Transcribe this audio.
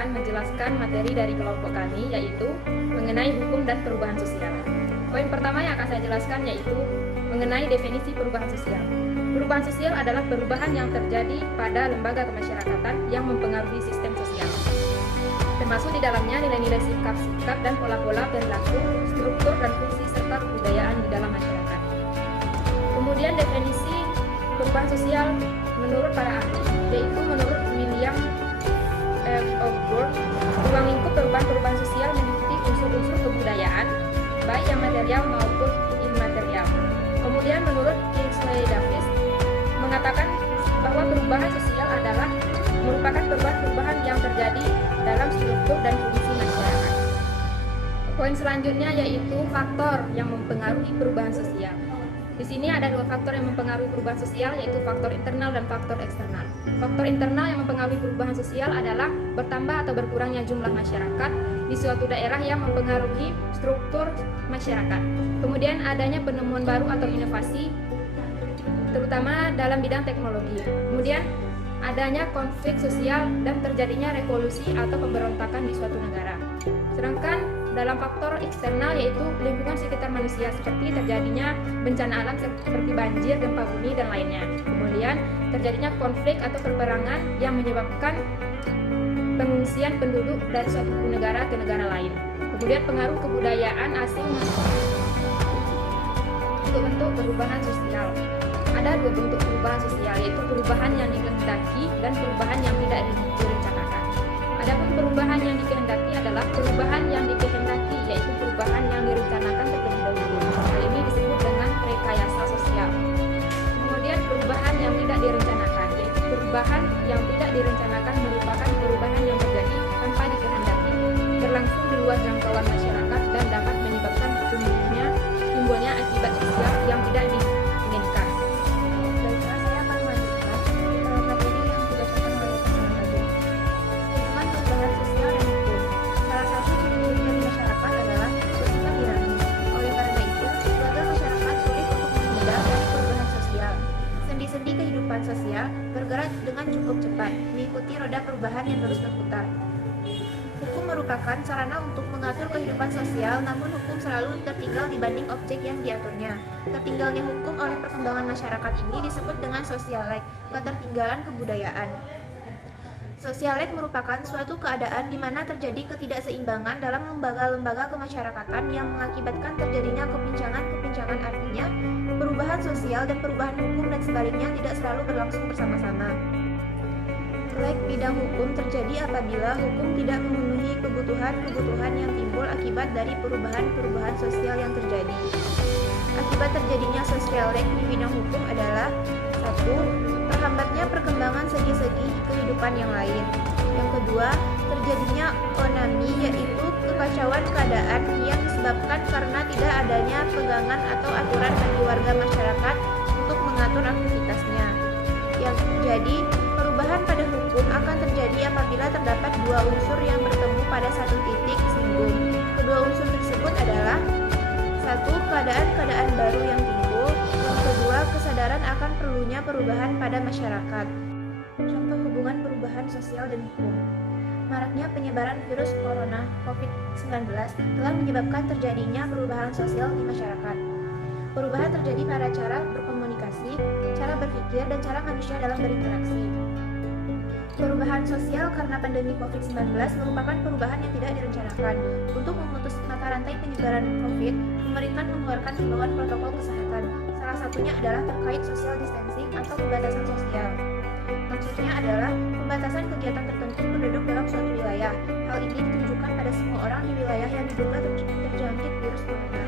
akan menjelaskan materi dari kelompok kami, yaitu mengenai hukum dan perubahan sosial. Poin pertama yang akan saya jelaskan yaitu mengenai definisi perubahan sosial. Perubahan sosial adalah perubahan yang terjadi pada lembaga kemasyarakatan yang mempengaruhi sistem sosial, termasuk di dalamnya nilai-nilai sikap-sikap dan pola-pola perilaku, struktur dan fungsi serta kebudayaan di dalam masyarakat. Kemudian definisi perubahan sosial menurut para ahli, yaitu menurut William F. Ogburn, ruang lingkup perubahan sosial meliputi unsur-unsur kebudayaan, baik yang material maupun imaterial. Kemudian menurut Kingsley Davis mengatakan bahwa perubahan sosial adalah merupakan perubahan yang terjadi dalam struktur dan fungsi masyarakat. Poin selanjutnya yaitu faktor yang mempengaruhi perubahan sosial. Di sini ada dua faktor yang mempengaruhi perubahan sosial, yaitu faktor internal dan faktor eksternal. Faktor internal yang mempengaruhi perubahan sosial adalah bertambah atau berkurangnya jumlah masyarakat di suatu daerah yang mempengaruhi struktur masyarakat. Kemudian adanya penemuan baru atau inovasi, terutama dalam bidang teknologi. Kemudian adanya konflik sosial dan terjadinya revolusi atau pemberontakan di suatu negara. Sedangkan dalam faktor eksternal yaitu lingkungan sekitar manusia, seperti terjadinya bencana alam seperti banjir, gempa bumi, dan lainnya. Kemudian terjadinya konflik atau peperangan yang menyebabkan pengungsian penduduk dari suatu negara ke negara lain. Kemudian pengaruh kebudayaan asing untuk bentuk perubahan sosial. Ada dua bentuk perubahan sosial, yaitu perubahan yang dikehendaki dan perubahan yang tidak direncanakan. Adapun perubahan yang dikehendaki adalah perubahan yang dikehendaki, yaitu perubahan yang direncanakan terlebih dahulu. Hal ini disebut dengan rekayasa sosial. Kemudian perubahan yang tidak direncanakan, yaitu perubahan yang tidak direncanakan merupakan perubahan yang terjadi tanpa dikehendaki, berlangsung di luar jangkauan masyarakat dan dapat menyebabkan timbulnya akibat sosial yang tidak diinginkan. Baiklah, saya akan melanjutkan materi yang dibacakan oleh teman tadi. Hubungan perubahan sosial dan hukum. Salah satu ciri-ciri masyarakat adalah bersifat dinamis. Oleh karena itu, sebagai masyarakat sulit untuk menghindar dari perubahan sosial. Sendi-sendi kehidupan sosial bergerak dengan cukup cepat, mengikuti roda perubahan yang terus berputar. Hukum merupakan sarana untuk mengatur kehidupan sosial, namun hukum selalu tertinggal dibanding objek yang diaturnya. Tertinggalnya hukum oleh perkembangan masyarakat ini disebut dengan sosialek, ketertinggalan kebudayaan. Sosialek merupakan suatu keadaan di mana terjadi ketidakseimbangan dalam lembaga-lembaga kemasyarakatan yang mengakibatkan terjadinya kepincangan-kepincangan, artinya perubahan sosial dan perubahan hukum dan sebaliknya tidak selalu berlangsung bersama-sama. Lek bidang hukum terjadi apabila hukum tidak memenuhi kebutuhan yang timbul akibat dari perubahan sosial yang terjadi. Akibat terjadinya sosialek di bidang hukum adalah 1. Terhambatnya perkembangan segi-segi kehidupan yang lain. Yang kedua, terjadinya onami, yaitu kekacauan keadaan yang disebabkan karena tidak adanya pegangan atau aturan bagi warga masyarakat untuk mengatur aktivitasnya. Yang jadi, perubahan pada hukum akan terjadi apabila terdapat dua unsur yang bertemu pada satu titik singgung. Kedua unsur tersebut adalah 1. Keadaan-keadaan baru yang timbul. Yang kedua, kesadaran akan perlunya perubahan pada masyarakat. Contoh hubungan perubahan sosial dan hukum. Maraknya penyebaran virus corona COVID-19 telah menyebabkan terjadinya perubahan sosial di masyarakat. Perubahan terjadi pada cara berkomunikasi, cara berpikir, dan cara manusia dalam berinteraksi. Perubahan sosial karena pandemi COVID-19 merupakan perubahan yang tidak direncanakan. Untuk memutus mata rantai penyebaran COVID, pemerintah mengeluarkan himbauan protokol kesehatan. Salah satunya adalah terkait social distancing atau pembatasan sosial. Maksudnya adalah pembatasan kegiatan tertentu penduduk dalam suatu wilayah. Hal ini ditujukan pada semua orang di wilayah yang diduga terjangkit virus corona.